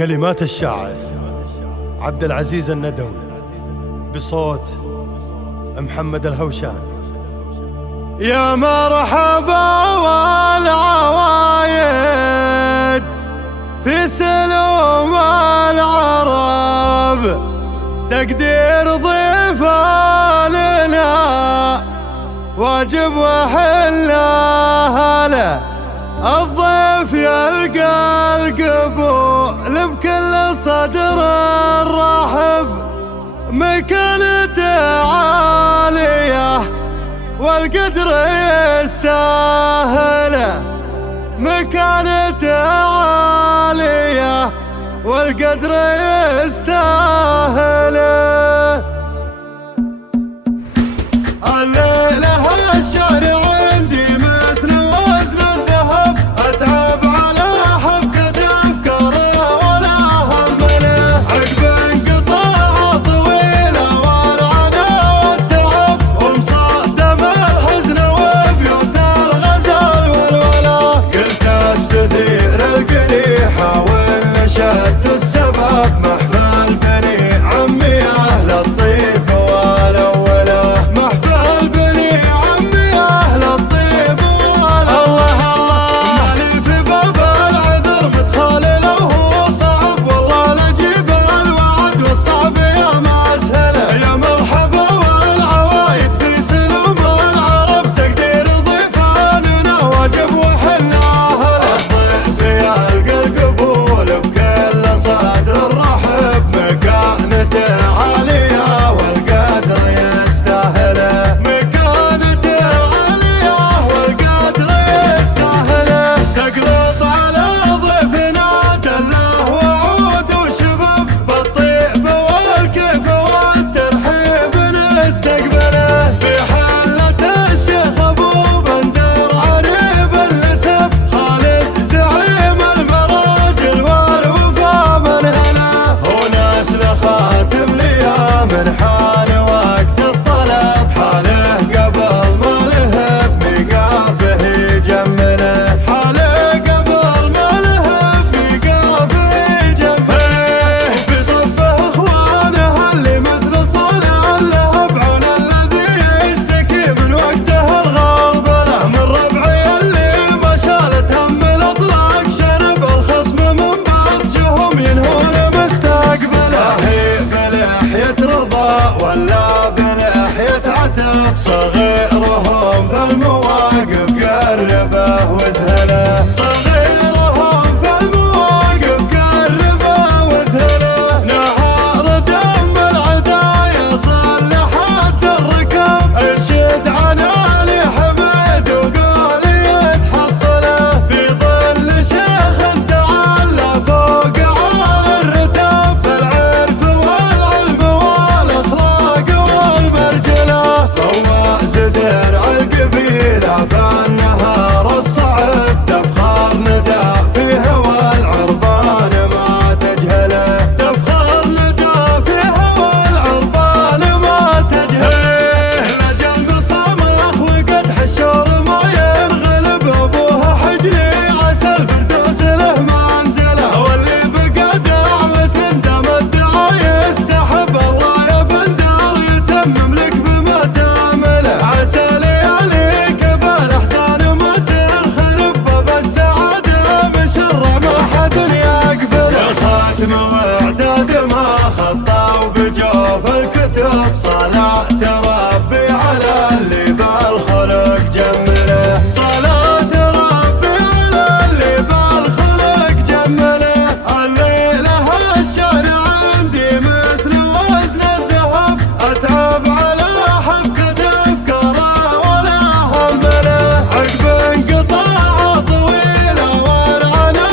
كلمات الشاعر عبد العزيز الندوي بصوت محمد الهوشان. يا مرحبا والعوايد في سلوم العرب، تقدير ضيفاننا واجب وحله له، الضيف يلقى القبول بكل صدر رحب، مكانته عالية والقدر يستاهله، مكانته عالية والقدر يستاهله. الليلة الشعر عندي مثل وزن الذهب، أتعب على حبكة أفكاره ولا همله، عقب انقطاع طويلة والعنى والتعب، ومصادم الحزن وبيوت الغزل والولا، قلت استثير القريحة والنشد السبب، محفل بني عمي أهل الطيب والأولى، محفل بني عمي أهل الطيب والأولى. الله الله لي في باب العذر مدخل له صعب، والله لجيب الوعد والصعب يا مسهله، يا مرحبا والعوايد في سلوم العرب، تقدير ضيفاننا واجب وحله له، الضيف يلقى القبول بكل صدر رحب، مكانته عالية والقدر يستاهله، مكانته عالية والقدر يستاهله، تقلط على ضيفنا دله وعود وشباب، بالطيب والكيف والترحيب نستقبله، في حلة الشيخ ابو بندر عريب النسب، خالد زعيم المراجل والوفا من هنا، وناس لخاتم ليا من حان وقت الطلب، حاله قبل ما لهب ميقافه يجمله، حاله قبل ما لهب ميقافه يجمله، في صفه اخوانه اللي مثل صالح اللهب، عون الذي يشتكي من وقته الغربله، من ربعي اللي ما شالت هم الاطلاق شنب، الخصم من بطشهم ينهون مستقبله، هي بلحية رضا ولا بلحية عتب، صغيرهم في المواقف قربه وزهله، صغيرهم في المواقف قربه وزهله، نهار دم العدايا صلح حد الركب، ارشد عن علي حميد وقول يتحصله، في ظل شيخ تعلى فوق عالي الرتب، بالعرف والعلم والاخلاق والمرجله، فواز درع القبيله فالنهار الصعب، تفخر ندى في هوى العربان ما تجهله، تفخر ندى في هوى العربان ما تجهله، لجنب صمخ وقد حشور ما ينغلب، ابوها حجري عسى الفردوس له منزله، واللي بقى دعوة دم الدعاء يستحب، الله يا بندر يتمم لك بما تامله، عسى لياليك بالاحزان ما تنخرب، باب السعاده مشرع ما حد يقبله، الخاتم واعداد ما خطا وبجوف الكتب، صلاة ربي على اللي بالخلق جمله، صلاة ربي على اللي بالخلق جمله، الليلة الشعر عندي مثل وزن الذهب، اتعب على حبكة افكاره ولا همله، عقب انقطاع طويلة والعنى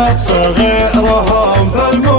شباب صغيرهم في